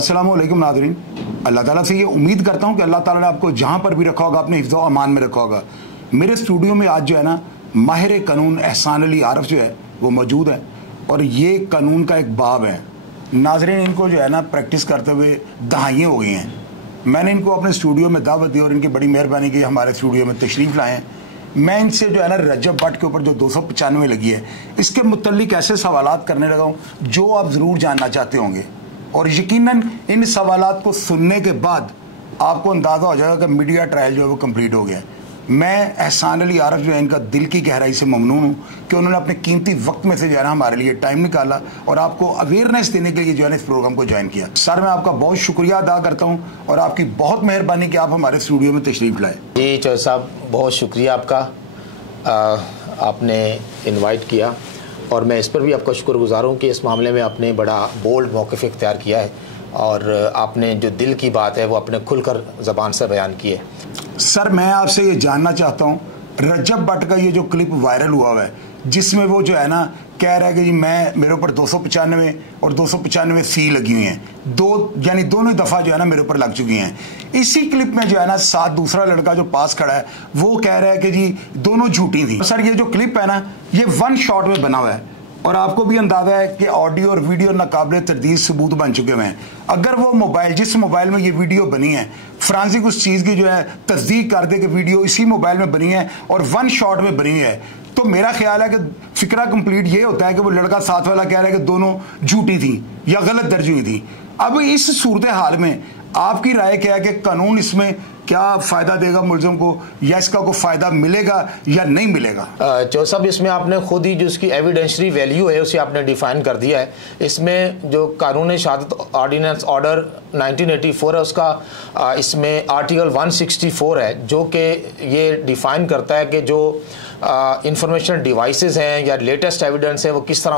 अस्सलामु अलैकुम नाज़रीन। अल्लाह ताला से ये उम्मीद करता हूँ कि अल्लाह ताला ने आपको जहाँ पर भी रखा होगा अपने हिफ्ज़ व अमान में रखा होगा। मेरे स्टूडियो में आज जो है ना माहिर कानून एहसान अली आरफ जो है वो मौजूद है और ये कानून का एक बाब है। नाज़रीन इनको जो है ना प्रैक्टिस करते हुए दहाइयाँ हो गई हैं। मैंने इनको अपने स्टूडियो में दावत दी और इनकी बड़ी मेहरबानी की हमारे स्टूडियो में तशरीफ़ लाए हैं। मैं इनसे जो है ना रजब भट्ट के ऊपर जो 295 लगी है इसके मुतल्लिक ऐसे सवालात करने लगा हूँ जो आप ज़रूर जानना चाहते होंगे और यकीनन इन सवालात को सुनने के बाद आपको अंदाज़ा हो जाएगा कि मीडिया ट्रायल जो है वो कंप्लीट हो गया है। मैं एहसान अली आरफ जो है इनका दिल की गहराई से ममनून हूँ कि उन्होंने अपने कीमती वक्त में से जो है ना हमारे लिए टाइम निकाला और आपको अवेयरनेस देने के लिए जो है ना इस प्रोग्राम को ज्वाइन किया। सर मैं आपका बहुत शुक्रिया अदा करता हूँ और आपकी बहुत मेहरबानी कि आप हमारे स्टूडियो में तशरीफ़ लाए। जी चौधरी साहब बहुत शुक्रिया आपका, आपने इन्वाइट किया और मैं इस पर भी आपका शुक्रगुजार हूँ कि इस मामले में आपने बड़ा बोल्ड मौक़िफ़ इख्तियार किया है और आपने जो दिल की बात है वो अपने खुलकर ज़बान से बयान की है। सर मैं आपसे ये जानना चाहता हूँ रजब भट्ट का ये जो क्लिप वायरल हुआ है जिसमें वो जो है ना कह रहा है कि जी मैं मेरे ऊपर 295 और 295 सी लगी हुई हैं, यानी दोनों दफ़ा जो है ना मेरे ऊपर लग चुकी हैं। इसी क्लिप में जो है ना साथ दूसरा लड़का जो पास खड़ा है वो कह रहा है कि जी दोनों झूठी थी। सर ये जो क्लिप है ना ये वन शॉट में बना हुआ है और आपको भी अंदाजा है कि ऑडियो और वीडियो नाकाबिले तरदीद सबूत बन चुके हुए हैं। अगर वो मोबाइल जिस मोबाइल में ये वीडियो बनी है फ्रांसिक उस चीज़ की जो है तस्दीक कर दे कि वीडियो इसी मोबाइल में बनी है और वन शॉट में बनी है, तो मेरा ख्याल है कि फिक्रा कंप्लीट ये होता है कि वो लड़का साथ वाला कह रहा है कि दोनों झूठी थी या गलत दर्ज हुई थी। अब इस सूरत हाल में आपकी राय क्या है कि कानून इसमें क्या फ़ायदा देगा मुलज़िम को या इसका कोई फ़ायदा मिलेगा या नहीं मिलेगा? जो सब इसमें आपने खुद ही जो इसकी एविडेंशरी वैल्यू है उसे आपने डिफ़ाइन कर दिया है। इसमें जो कानून शहादत ऑर्डिनेंस ऑर्डर 1984 है उसका इसमें आर्टिकल 164 है जो कि ये डिफ़ाइन करता है कि जो इंफॉर्मेशन डिवाइसेस हैं या लेटेस्ट एविडेंस है वो किस तरह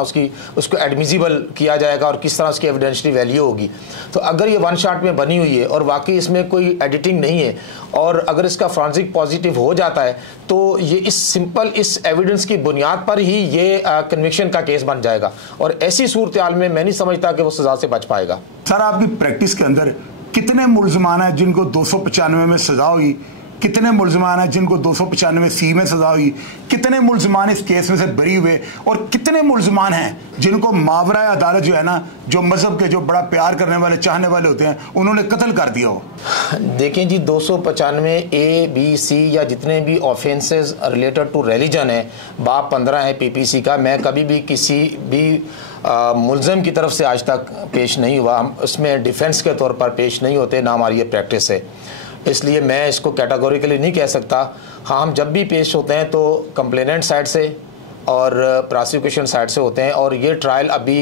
उसको एडमिजिबल किया जाएगा और किस तरह उसकी एविडेंशरी वैल्यू होगी। तो अगर ये वन शॉट में बनी हुई है और वाकई इसमें कोई एडिटिंग नहीं है और अगर इसका फॉरेंसिक पॉजिटिव हो जाता है तो ये इस एविडेंस की बुनियाद पर ही ये कन्विक्शन का केस बन जाएगा और ऐसी सूरत हाल में मैं नहीं समझता कि वो सज़ा से बच पाएगा। सर आपकी प्रैक्टिस के अंदर कितने मुलजमान हैं जिनको 295 में सज़ा हुई, कितने मुलजमान हैं जिनको 295 सी में सजा हुई, कितने मुलजमान इस केस में से बरी हुए और कितने मुलजमान हैं जिनको मावरा अदालत जो है ना जो मजहब के जो बड़ा प्यार करने वाले चाहने वाले होते हैं उन्होंने कत्ल कर दिया हो? देखें जी 295 ए बी सी या जितने भी ऑफेंसेस रिलेटेड टू रिलीजन है बाब 15 है पीपीसी का, मैं कभी भी किसी भी मुलज़िम की तरफ से आज तक पेश नहीं हुआ। हम उसमें डिफेंस के तौर पर पेश नहीं होते, ना हमारी ये प्रैक्टिस है, इसलिए मैं इसको कैटेगोरिकली नहीं कह सकता। हाँ हम जब भी पेश होते हैं तो कंप्लेनेंट साइड से और प्रोसिक्यूशन साइड से होते हैं और ये ट्रायल अभी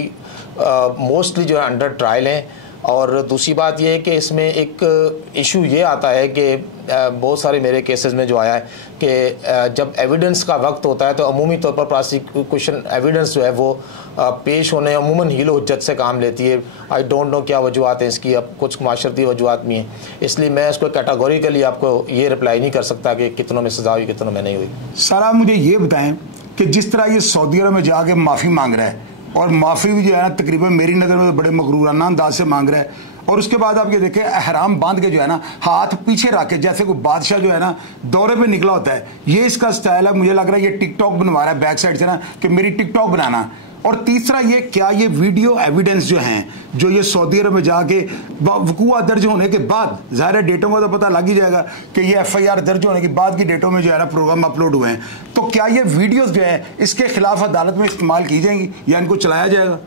मोस्टली जो है अंडर ट्रायल हैं। और दूसरी बात ये है कि इसमें एक इशू ये आता है कि बहुत सारे मेरे केसेस में जो आया है कि जब एविडेंस का वक्त होता है तो अमूमी तौर पर प्रोसिक्यूशन एविडेंस जो है वो पेश होने अमूमन हीलो हुज्जत से काम लेती है। आई डोंट नो क्या वजूहत हैं इसकी, अब कुछ माशरती वजूहत भी हैं, इसलिए मैं इसको कैटेगोरिकली आपको ये रिप्लाई नहीं कर सकता कि कितनों में सजा हुई कितनों में नहीं हुई। सर आप मुझे ये बताएं कि जिस तरह ये सऊदी अरब में जाके माफ़ी मांग रहा है और माफ़ी भी जो है ना तकरीबन मेरी नज़र में बड़े मगरूराना अंदाज से मांग रहा है और उसके बाद आप ये देखें अहराम बांध के जो है ना हाथ पीछे रख के जैसे कोई बादशाह जो है ना दौरे पे निकला होता है, ये इसका स्टाइल है। मुझे लग रहा है ये टिकटॉक बनवा रहा है बैक साइड से ना कि मेरी टिकटॉक बनाना। और तीसरा ये क्या ये वीडियो एविडेंस जो हैं जो ये सऊदी अरब में जाके वकूआ दर्ज होने के बाद ज़ाहिर डेटों का तो पता लग ही जाएगा कि ये FIR दर्ज होने के बाद की डेटों में जो है ना प्रोग्राम अपलोड हुए हैं, तो क्या ये वीडियोस जो है इसके खिलाफ अदालत में इस्तेमाल की जाएंगी या इनको चलाया जाएगा?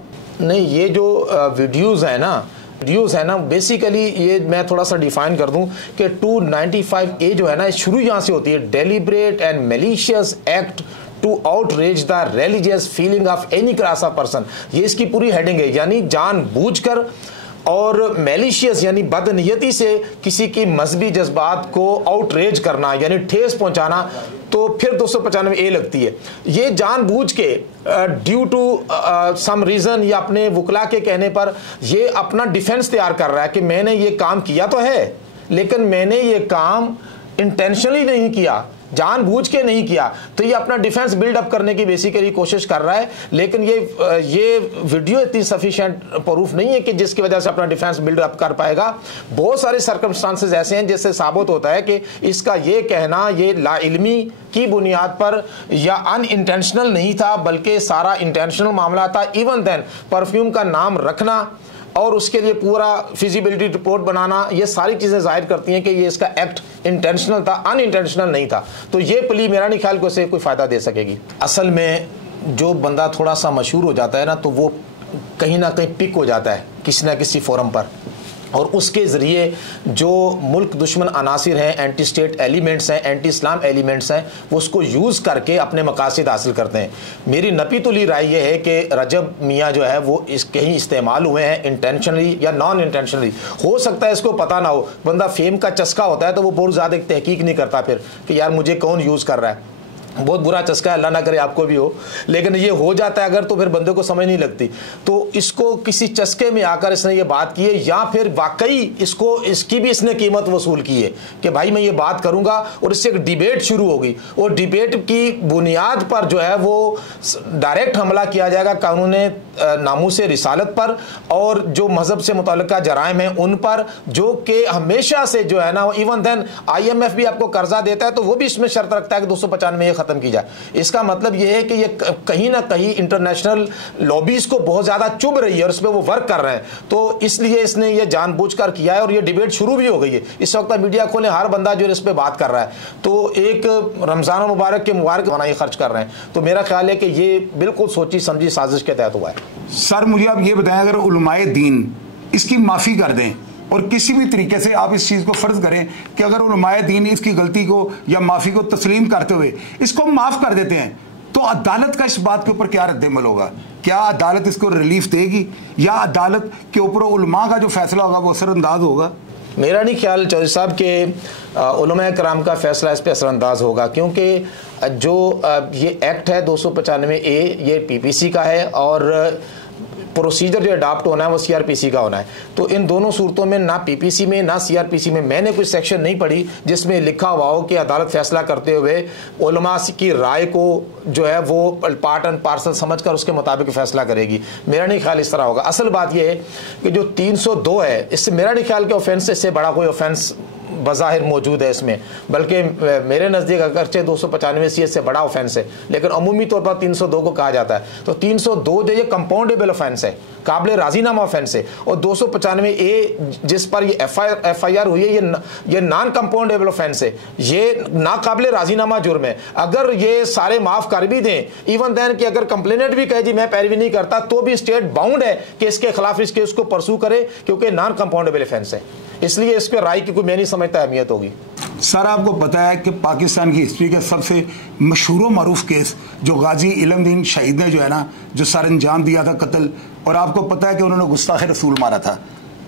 नहीं, ये जो वीडियोज़ है ना बेसिकली ये मैं थोड़ा सा डिफाइन कर दूं कि 295A जो है ना शुरू यहाँ से होती है, deliberate and malicious act to outrage the religious feeling of any class of person, ये इसकी पूरी हेडिंग है। यानी जानबूझकर और मैलिशियस यानी बदनीयती से किसी की मजहबी जज्बात को आउटरेज करना यानी ठेस पहुंचाना, तो फिर 295A लगती है। ये जानबूझ के ड्यू टू सम रीज़न या अपने वकला के कहने पर ये अपना डिफेंस तैयार कर रहा है कि मैंने ये काम किया तो है लेकिन मैंने ये काम इंटेंशनली नहीं किया, जानबूझ के नहीं किया, तो ये अपना डिफेंस बिल्डअप करने की बेसिकली कोशिश कर रहा है। लेकिन ये वीडियो इतनी सफिशिएंट प्रूफ नहीं है कि जिसकी वजह से अपना डिफेंस बिल्डअप कर पाएगा। बहुत सारे सर्कमस्टांसेस ऐसे हैं जिससे साबित होता है कि इसका ये कहना ये लाइल्मी की बुनियाद पर या अनइंटेंशनल नहीं था, बल्कि सारा इंटेंशनल मामला था। इवन देन परफ्यूम का नाम रखना और उसके लिए पूरा फिजिबिलिटी रिपोर्ट बनाना, ये सारी चीज़ें जाहिर करती हैं कि ये इसका एक्ट इंटेंशनल था, अनइंटेंशनल नहीं था। तो ये प्ली मेरा नहीं ख्याल को इसे कोई फ़ायदा दे सकेगी। असल में जो बंदा थोड़ा सा मशहूर हो जाता है ना, तो वो कहीं ना कहीं पिक हो जाता है किसी ना किसी फोरम पर, और उसके ज़रिए जो मुल्क दुश्मन अनासिर हैं, एंटी स्टेट एलिमेंट्स हैं, एंटी इस्लाम एलिमेंट्स हैं, वो उसको यूज़ करके अपने मकासद हासिल करते हैं। मेरी नपी तुली राय ये है कि रजब मियाँ जो है वो कहीं इस्तेमाल हुए हैं इंटेंशनली या नॉन इंटेंशनली। हो सकता है इसको पता ना हो, बंदा फेम का चस्का होता है तो वो बहुत ज़्यादा तहकीक नहीं करता फिर कि यार मुझे कौन यूज़ कर रहा है। बहुत बुरा चस्का है, अल्लाह ना करे आपको भी हो, लेकिन ये हो जाता है अगर, तो फिर बंदे को समझ नहीं लगती। तो इसको किसी चस्के में आकर इसने ये बात की है, या फिर वाकई इसकी भी इसने कीमत वसूल की है कि भाई मैं ये बात करूंगा, और इससे एक डिबेट शुरू होगी, और डिबेट की बुनियाद पर जो है वो डायरेक्ट हमला किया जाएगा कानून नामूस रिसालत पर, और जो मजहब से मुतल्लिका जराइम हैं उन पर, जो कि हमेशा से जो है ना, इवन देन IMF भी आपको कर्जा देता है तो वो भी इसमें शर्त रखता है कि 295 खत्म की जाए। इसका मतलब यह है कि ये कहीं ना कहीं इंटरनेशनल लॉबीज को बहुत ज्यादा चुभ रही है और इस पर वो वर्क कर रहे हैं, तो इसलिए इसने ये जानबूझकर किया है, और ये डिबेट शुरू भी हो गई है। इस वक्त मीडिया खोले, हर बंदा जो इस पर बात कर रहा है, तो एक रमजान मुबारक के मुबारक बनाई खर्च कर रहे हैं। तो मेरा ख्याल है कि ये बिल्कुल सोची समझी साजिश के तहत हुआ है। सर मुझे आप ये बताएं, अगर उलमाए दीन इसकी माफी कर दें और किसी भी तरीके से आप इस चीज़ को फ़र्ज करें कि अगर उलमाए दीन इसकी गलती को या माफ़ी को तस्लीम करते हुए इसको माफ़ कर देते हैं, तो अदालत का इस बात के ऊपर क्या रद्द-ए-अमल होगा? क्या अदालत इसको रिलीफ देगी, या अदालत के ऊपर उलमा का जो फैसला होगा वो असरअंदाज होगा? मेरा नहीं ख्याल चौधरी साहब के उलमा कराम का फैसला इस पर असरअंदाज होगा, क्योंकि जो ये एक्ट है 295A ये PPC का है, और प्रोसीजर जो अडॉप्ट होना है वो CRPC का होना है। तो इन दोनों सूरतों में ना PPC में ना CRPC में मैंने कोई सेक्शन नहीं पढ़ी जिसमें लिखा हुआ हो कि अदालत फैसला करते हुए उलमा की राय को जो है वो पार्ट एंड पार्सल समझकर उसके मुताबिक फैसला करेगी। मेरा नहीं ख्याल इस तरह होगा। असल बात यह है कि जो 302 है, इससे मेरा नहीं ख्याल कि ऑफेंस से बड़ा कोई ऑफेंस बज़ाहिर मौजूद है इसमें, बल्कि मेरे नज़दीक अगरचे 295C से बड़ा ऑफेंस है, लेकिन अमूमी तौर पर 302 को कहा जाता है। तो 302 जो ये कंपाउंडेबल ऑफेंस है, काबिल राजीनामा ऑफेंस है, और 295A जिस पर ये FIR हुई है ये नॉन कंपाउंडेबल ऑफेंस है, ये नाकाबिल राजीनामा जुर्म है। अगर ये सारे माफ़ कर भी दें, इवन देन कि अगर कंप्लेनेंट भी कहे जी मैं पैरवी नहीं करता, तो भी स्टेट बाउंड है कि इसके खिलाफ इस केस को परसू करे, क्योंकि नॉन कंपाउंडेबल ऑफेंस है। इसलिए इस पर राय की कोई मैं नहीं समझता अहमियत होगी। सर आपको पता है कि पाकिस्तान की हिस्ट्री का सबसे मशहूर मरूफ केस जो गाजी इल्मदीन शहीद ने जो है ना, जो सर अंजाम दिया था कत्ल, और आपको पता है कि उन्होंने गुस्ताखे रसूल मारा था।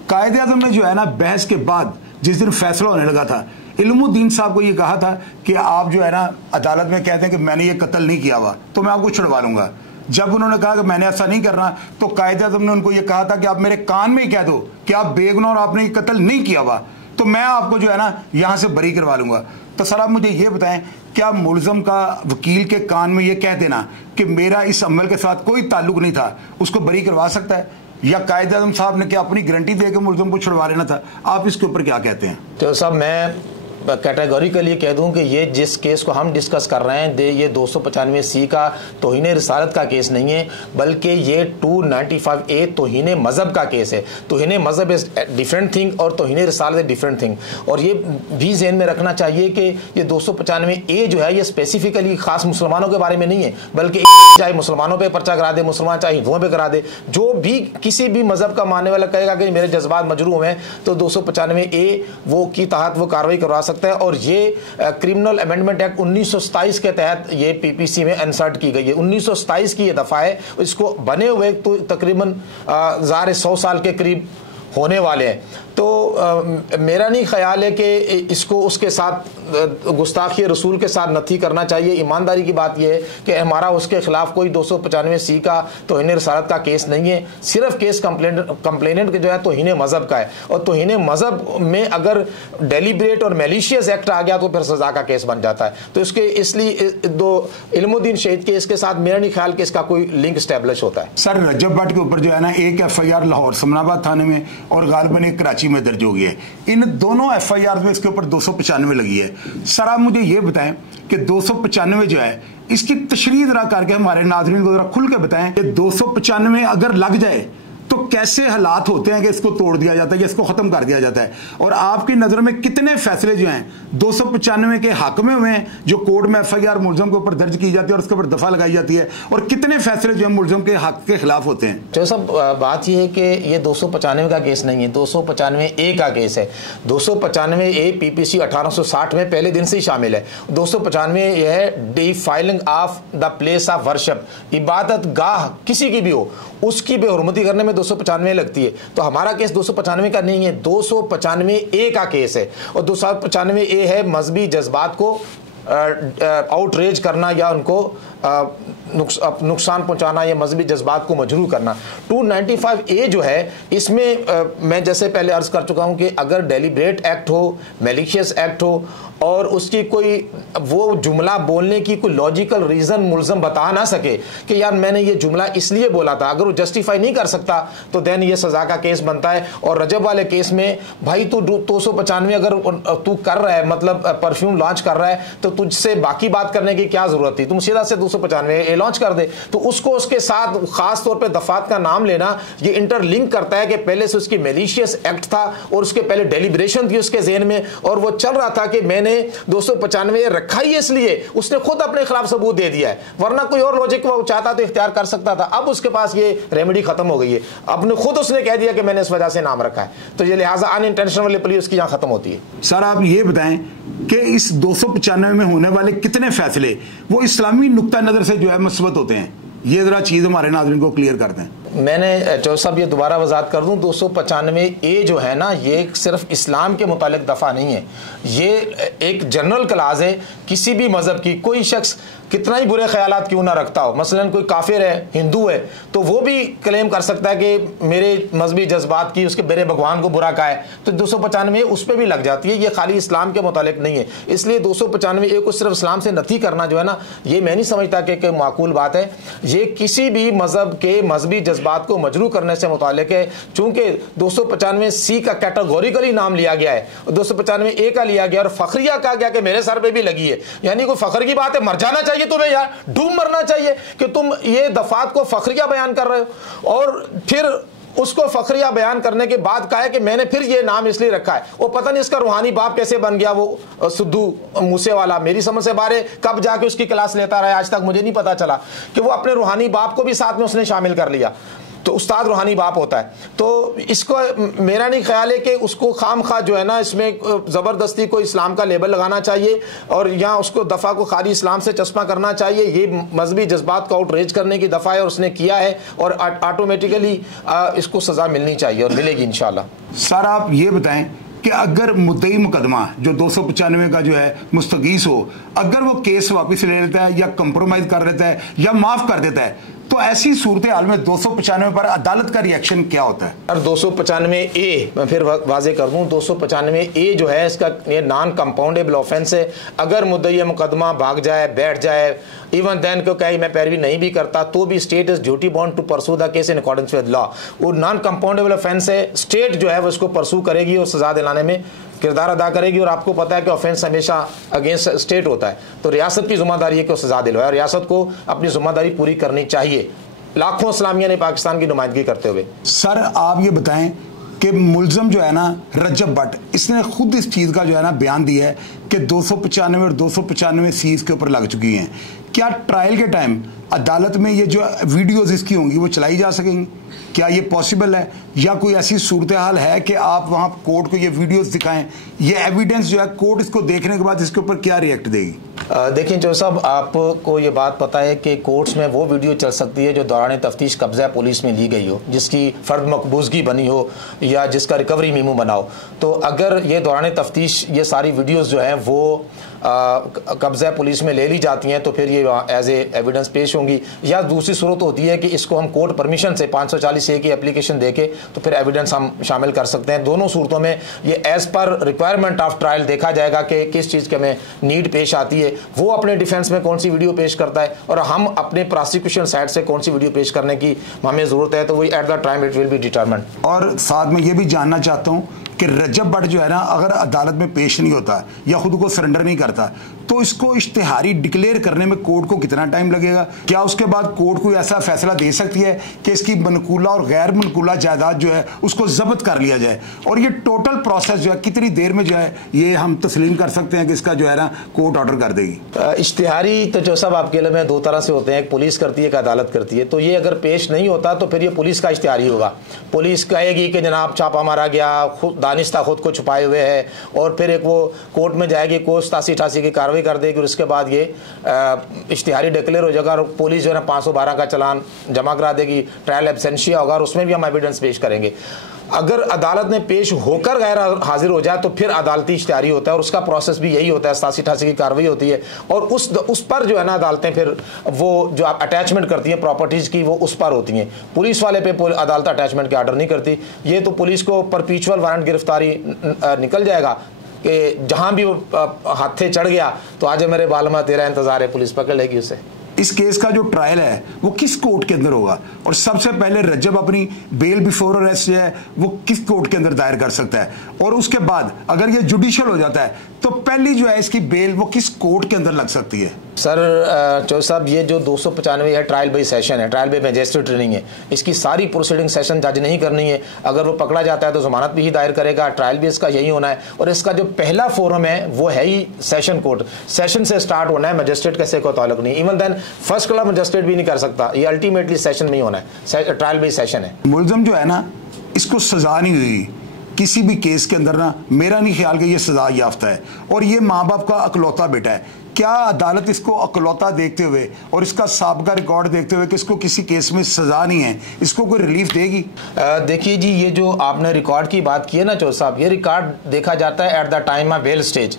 कायदे आज़म ने जो है ना बहस के बाद जिस दिन फैसला होने लगा था, इल्मुद्दीन साहब को ये कहा था कि आप जो है ना अदालत में कहते हैं कि मैंने ये कत्ल नहीं किया हुआ तो मैं आपको छुड़वा लूंगा। जब उन्होंने कहा कि मैंने ऐसा नहीं करना, तो कायदे आज़म ने उनको ये कहा था कि आप मेरे कान में ही कह दो कि आप बेगुनाह और आपने ये कत्ल नहीं किया हुआ, तो मैं आपको जो है ना यहाँ से बरी करवा लूंगा। तो सर आप मुझे ये बताएं, क्या मुलज़म का वकील के कान में ये कह देना कि मेरा इस अमल के साथ कोई ताल्लुक नहीं था, उसको बरी करवा सकता है? या कायदे आज़म साहब ने क्या अपनी गारंटी दे के मुलज़म को छुड़वा लेना था? आप इसके ऊपर क्या कहते हैं? तो साहब मैं कैटेगोरिकली कह दूं कि ये जिस केस को हम डिस्कस कर रहे हैं ये 295C का तौहीन रिसालत का केस नहीं है, बल्कि ये 295A तौहीन मज़हब का केस है। तौहीन मज़हब इज़ डिफरेंट थिंग और तौहीन रिसालत इज़ डिफरेंट थिंग। और ये भी ज़हन में रखना चाहिए कि ये 295A जो है ये स्पेसिफिकली ख़ास मुसलमानों के बारे में नहीं है, बल्कि चाहे मुसलमानों पर पर्चा करा दे, मुसलमान चाहे हिंदुओं पर करा दे, जो भी किसी भी मज़हब का मानने वाला कहेगा कि मेरे जज्बात मजरूह हैं, तो 295A वो की तहत वो कार्रवाई करवा सकता है। और ये क्रिमिनल अमेंडमेंट एक्ट 1927 के तहत ये PPC में इंसर्ट की गई है। 1927 की ये दफ़ा है, इसको बने हुए तो तकरीबन 100 साल के करीब होने वाले हैं। तो मेरा नहीं ख्याल है कि इसको उसके साथ गुस्ताखी रसूल के साथ नथी करना चाहिए। ईमानदारी की बात यह है कि हमारा उसके खिलाफ कोई 295C का तौहीन रसालत का केस नहीं है, सिर्फ केस कंप्लेनेंट के जो है तौहीन मजहब का है। और तौहीन मजहब में अगर डेलिब्रेट और मैलिशियस एक्ट आ गया तो फिर सजा का केस बन जाता है। तो इसके इसलिए दो इल्मुद्दीन शहीद केस के साथ मेरा नहीं ख्याल कि इसका कोई लिंक स्टैब्लिश होता है। सर रजब भट्ट के ऊपर जो है ना एक FIR लाहौर समनाबाद थाने में और गालिबन एक कराची में दर्ज हो गई है। इन दोनों FIR में इसके ऊपर 295 लगी है। सर आप मुझे ये बताएं कि 295 जो है इसकी तशरीह जरा करके हमारे नाज़रीन को जरा खुल के बताएं कि 295 अगर लग जाए तो कैसे हालात होते हैं कि इसको तोड़ दिया जाता है या इसको खत्म कर दिया जाता है, और आपकी नजर में कितने फैसले जो हैं 295 के हक में हुए हैं जो कोर्ट में FIR मुलजम के ऊपर दर्ज की जाती है और उसके ऊपर दफा लगाई जाती है, और कितने फैसले जो है मुलजम के हक के खिलाफ होते हैं? तो सब बात यह है कि ये 295 का केस नहीं है, 295A का केस है। 295A PPC 1860 में पहले दिन से ही शामिल है। 295 यह है defiling of the place of worship, इबादत गाह किसी की भी हो उसकी बेहुरमती करने में 295 लगती है। तो हमारा केस 295 का नहीं है, 295A का केस है। और 295A है मजहबी जज्बात को आउटरेज करना या उनको नुकसान पहुंचाना या मजहबी जज्बात को मजरूह करना। 295A जो है इसमें मैं जैसे पहले अर्ज कर चुका हूं कि अगर डेलिब्रेट एक्ट हो, मैलिशियस एक्ट हो और उसकी कोई वो जुमला बोलने की कोई लॉजिकल रीजन मुलजम बता ना सके कि यार मैंने ये जुमला इसलिए बोला था, अगर वो जस्टिफाई नहीं कर सकता तो देन ये सजा का केस बनता है। और रजब वाले केस में भाई तू 295 अगर तू कर रहा है, मतलब परफ्यूम लॉन्च कर रहा है, तो तुझसे बाकी बात करने की क्या जरूरत थी, तुम सीधा से 295 लॉन्च कर दे। तो उसको उसके साथ खास तौर पे दफात का नाम लेना ये इंटरलिंक करता है कि पहले से उसकी मैलिशियस एक्ट था और उसके पहले डेलिब्रेशन थी उसके ज़हन में और वो चल रहा था कि मैंने 295 रखा ही इसलिए उसने खुद अपने खिलाफ सबूत दे दिया है, वरना कोई और लॉजिक वो चाहता तो इख्तियार कर सकता था। अब उसके पास ये रेमेडी खत्म हो गई है, अपने खुद उसने कह दिया कि मैंने इस वजह से नाम रखा है, तो ये लिहाजा अनइंटेंशनल प्ली उसकी यहां खत्म होती है। सर आप ये बताएं कि इस 295 में होने वाले कितने फैसले वो इस्लामी नुक्ता नजर से जो है मुस्बत होते हैं, ये जरा चीज हमारे नाज़रीन को क्लियर कर दें। मैंने जो साहब ये दोबारा वजाहत कर दूं, 295A जो है ना ये सिर्फ इस्लाम के मुतालिक दफ़ा नहीं है, ये एक जनरल क्लास है। किसी भी मज़हब की कोई शख्स कितना ही बुरे ख्यालात क्यों ना रखता हो, मसलन कोई काफिर है, हिंदू है, तो वो भी क्लेम कर सकता है कि मेरे मजहबी जज्बात की उसके मेरे भगवान को बुरा कहा है, तो 295 उस पर भी लग जाती है। ये खाली इस्लाम के मुतालिक नहीं है, इसलिए 295 को सिर्फ इस्लाम से नफी करना जो है ना ये मैं नहीं समझता कि माकूल बात है। ये किसी भी मजहब के मजहबी जज्बात को मजरू करने से मुतालिक है। चूंकि 295C का कैटेगोरिकली नाम लिया गया है, 295A का लिया गया और फखरिया कहा गया कि मेरे सर पे भी लगी है, यानी कोई फखर की बात है, मर जाना चाहिए तुम्हें यार, डूब मरना चाहिए कि तुम ये दफात को फखरिया बयान कर रहे हो। और फिर उसको फखरिया बयान करने के बाद कहा है कि मैंने फिर ये नाम इसलिए रखा है, वो पता नहीं इसका रूहानी बाप कैसे बन गया, वो सिद्धू मूसे वाला, मेरी समझ से बाहर है, कब जाके उसकी क्लास लेता रहा आज तक मुझे नहीं पता चला कि वो अपने रूहानी बाप को भी साथ में उसने शामिल कर लिया। तो उस्ताद रूहानी बाप होता है, तो इसको मेरा नहीं ख्याल है कि उसको खाम खा जो है ना इसमें ज़बरदस्ती को इस्लाम का लेबल लगाना चाहिए और यहाँ उसको दफ़ा को खाली इस्लाम से चश्मा करना चाहिए। ये मजहबी जज्बात को आउटरेज करने की दफ़ा है और उसने किया है और ऑटोमेटिकली इसको सज़ा मिलनी चाहिए और मिलेगी इंशाल्लाह। सर आप ये बताएं कि अगर मुद्दई मुकदमा जो 295 का जो है मुस्तगीस हो, अगर वो केस वापस ले लेता है या कंप्रोमाइज कर देता है या माफ कर देता है, तो ऐसी सूरत हाल में 295 पर अदालत का रिएक्शन क्या होता है? और 295A मैं फिर वाजे कर दूं, 295A जो है इसका ये नॉन कंपाउंडेबल ऑफेंस है। अगर मुद्दई मुकदमा भाग जाए, बैठ जाए, इवन देन को कहीं मैं पैरवी नहीं भी करता तो भी state is duty bound to pursue the case in accordance with law. वो नॉन कंपाउंडेबल ऑफेंस है, स्टेट जो है वो इसको परसू करेगी और सजा दिलाने में किरदार अदा करेगी। और आपको पता है कि ऑफेंस हमेशा अगेंस्ट स्टेट होता है, तो रियासत की जिम्मेदारी है कि वो सजा दिलवाए और रियासत को अपनी जिम्मेदारी पूरी करनी चाहिए, लाखों इस्लामिया ने पाकिस्तान की नुमाइंदगी करते हुए। सर आप ये बताएं कि मुलजम जो है ना रजब भट्ट, इसने खुद इस चीज़ का जो है ना बयान दिया है कि 295 और 295C इसके ऊपर लग चुकी हैं। क्या ट्रायल के टाइम अदालत में ये जो वीडियोस इसकी होंगी वो चलाई जा सकेंगी? क्या ये पॉसिबल है या कोई ऐसी सूरत हाल है कि आप वहाँ कोर्ट को ये वीडियोस दिखाएं, ये एविडेंस जो है कोर्ट इसको देखने के बाद इसके ऊपर क्या रिएक्ट देगी? देखिए जो साहब, आपको ये बात पता है कि कोर्ट्स में वो वीडियो चल सकती है जो दौरान तफ्तीश कब्जा पुलिस में ली गई हो, जिसकी फ़र्द मकबूजगी बनी हो या जिसका रिकवरी मीमू बना हो। तो अगर ये दौरान तफ्तीश ये सारी वीडियोस जो हैं वो कब्जा पुलिस में ले ली जाती हैं तो फिर ये एज ए एविडेंस पेश होंगी, या दूसरी सूरत होती है कि इसको हम कोर्ट परमिशन से 540A की एप्लीकेशन देके तो फिर एविडेंस हम शामिल कर सकते हैं। दोनों सूरतों में ये as per requirement of trial देखा जाएगा कि किस चीज़ के हमें नीड पेश आती है, वो अपने डिफेंस में कौन सी वीडियो पेश करता है और हम अपने प्रोसिक्यूशन साइड से कौन सी वीडियो पेश करने की हमें ज़रूरत है, तो वही eight the time it will be determined. और साथ में ये भी जानना चाहता हूँ कि रजब भट्ट जो है ना, अगर अदालत में पेश नहीं होता या खुद को सरेंडर नहीं करता तो इसको इश्तिहारी डिक्लेयर करने में कोर्ट को कितना टाइम लगेगा? क्या उसके बाद कोर्ट कोई ऐसा फैसला दे सकती है कि इसकी मनकूला और गैर मनकूला जायदाद जो है उसको जब्त कर लिया जाए? और ये टोटल प्रोसेस जो है कितनी देर में जो है ये हम तस्लीम कर सकते हैं कि इसका जो है ना कोर्ट ऑर्डर कर देगी? इश्तिहारी तो जो सब आपके लिए में दो तरह से होते हैं, एक पुलिस करती है, एक अदालत करती है। तो ये अगर पेश नहीं होता तो फिर ये पुलिस का इश्तिहारी होगा। पुलिस कहेगी कि जनाब छापा मारा गया, दानिस्ता खुद को छुपाए हुए है, और फिर एक वो कोर्ट में जाएगी, कोर्ट 87-88 की कार्रवाई कर देगी और उसके बाद ये इश्तिहारी डिक्लेयर हो जाएगा और पुलिस जो है ना 512 का चलान जमा करा देगी, ट्रायल एब्सेंशिया होगा और उसमें भी हम एविडेंस पेश करेंगे। अगर अदालत में पेश होकर गैर हाजिर हो जाए तो फिर अदालती इश्तिहारी होता है और उसका प्रोसेस भी यही होता है, 87-88 की कार्रवाई होती है और उस पर जो है ना अदालतें फिर वो जो आप अटैचमेंट करती हैं प्रॉपर्टीज़ की वो उस पर होती हैं। पुलिस वाले पे अदालत अटैचमेंट के ऑर्डर नहीं करती। ये तो पुलिस को परपीचुअल वारंट गिरफ्तारी निकल जाएगा कि जहाँ भी वो हाथे चढ़ गया तो आज मेरे बालमा तेरा इंतज़ार है, पुलिस पकड़ लेगी उसे। इस केस का जो ट्रायल है वो किस कोर्ट के अंदर होगा? और सबसे पहले रजब अपनी बेल बिफोर अरेस्ट है वो किस कोर्ट के अंदर दायर कर सकता है? और उसके बाद अगर ये जुडिशियल हो जाता है तो पहली जो है इसकी बेल वो किस कोर्ट के अंदर लग सकती है? सर चौधरी साहब, ये जो 295 है ट्रायल बाई सेशन है, ट्रायल बाई मैजिस्ट्रेट ट्रेनिंग है, इसकी सारी प्रोसीडिंग सेशन जज नहीं करनी है। अगर वो पकड़ा जाता है तो जमानत भी ही दायर करेगा, ट्रायल भी इसका यही होना है और इसका जो पहला फोरम है वो है ही सेशन कोर्ट। सेशन से स्टार्ट होना है, मैजिस्ट्रेट कैसे कोई ताल्लुक नहीं, even then first class magistrate भी नहीं कर सकता। ये अल्टीमेटली सेशन में ही होना है, ट्रायल बाई सेशन है। मुलजम जो है ना इसको सजा नहीं हुई किसी भी केस के अंदर ना, मेरा नहीं ख्याल कि ये सजा याफ्ता है और ये माँ बाप का अकलौता बेटा है। क्या अदालत इसको अकलौता देखते हुए और इसका साबिका रिकॉर्ड देखते हुए कि इसको किसी केस में सजा नहीं है, इसको कोई रिलीफ देगी? देखिए जी, ये जो आपने रिकॉर्ड की बात की है ना चौधरी साहब, ये रिकॉर्ड देखा जाता है at the time of bail stage.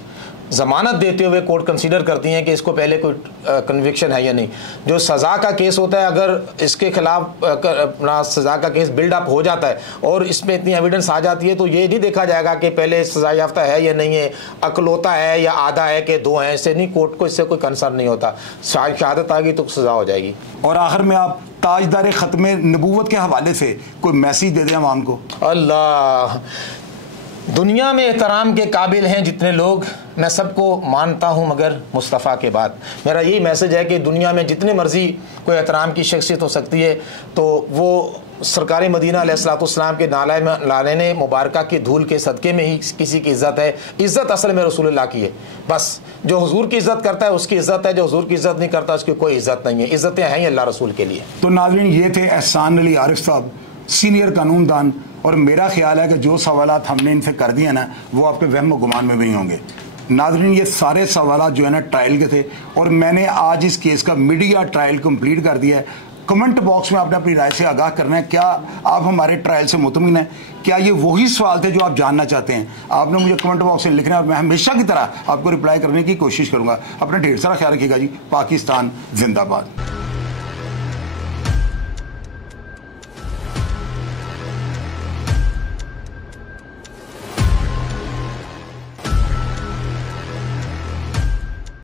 जमानत देते हुए कोर्ट कंसीडर करती हैं कि इसको पहले कोई कन्विक्शन है या नहीं। जो सज़ा का केस होता है, अगर इसके खिलाफ अपना सज़ा का केस बिल्डअप हो जाता है और इसमें इतनी एविडेंस आ जाती है तो ये नहीं देखा जाएगा कि पहले सज़ा याफ्ता है या नहीं है, अकलौता है या आधा है कि दो हैं, इससे नहीं, कोर्ट को इससे कोई कंसर्न नहीं होता। शहादत आ गई तो सज़ा हो जाएगी। और आखिर में आप ताजदार ख़त्म नबूवत के हवाले से कोई मैसेज दे दें आवाम को। अल्लाह, दुनिया में एहतराम के काबिल हैं जितने लोग, मैं सबको मानता हूं मगर मुस्तफ़ा के बाद। मेरा यही मैसेज है कि दुनिया में जितने मर्जी कोई एहतराम की शख्सियत हो सकती है तो वो सरकारी मदीना अलैहिस्सलाम के नाले मुबारका की धूल के सदक़े में ही किसी की इज़्ज़त है। इज़्ज़त असल में रसूलुल्लाह की है। बस जो हुजूर की इज़्ज़त करता है उसकी इज़्ज़त है, जो हुजूर की इज़्ज़त नहीं करता उसकी कोई इज़्ज़त नहीं है। इज़्ज़तें हैं ही अल्लाह रसूल के लिए। तो नाज़रीन, ये थे एहसान अली आरिफ साहब, सीनियर कानूनदान, और मेरा ख्याल है कि जो सवालात हमने इनसे कर दिए ना वो आपके वहम व गुमान में भी नहीं होंगे। नाज़रीन, ये सारे सवालात जो है ना ट्रायल के थे और मैंने आज इस केस का मीडिया ट्रायल कंप्लीट कर दिया है। कमेंट बॉक्स में आपने अपनी राय से आगाह करना है, क्या आप हमारे ट्रायल से मुतमिन हैं? क्या ये वही सवाल थे जो आप जानना चाहते हैं? आपने मुझे कमेंट बॉक्स में लिखना है और मैं हमेशा की तरह आपको रिप्लाई करने की कोशिश करूँगा। अपना ढेर सारा ख्याल रखिएगा जी। पाकिस्तान जिंदाबाद।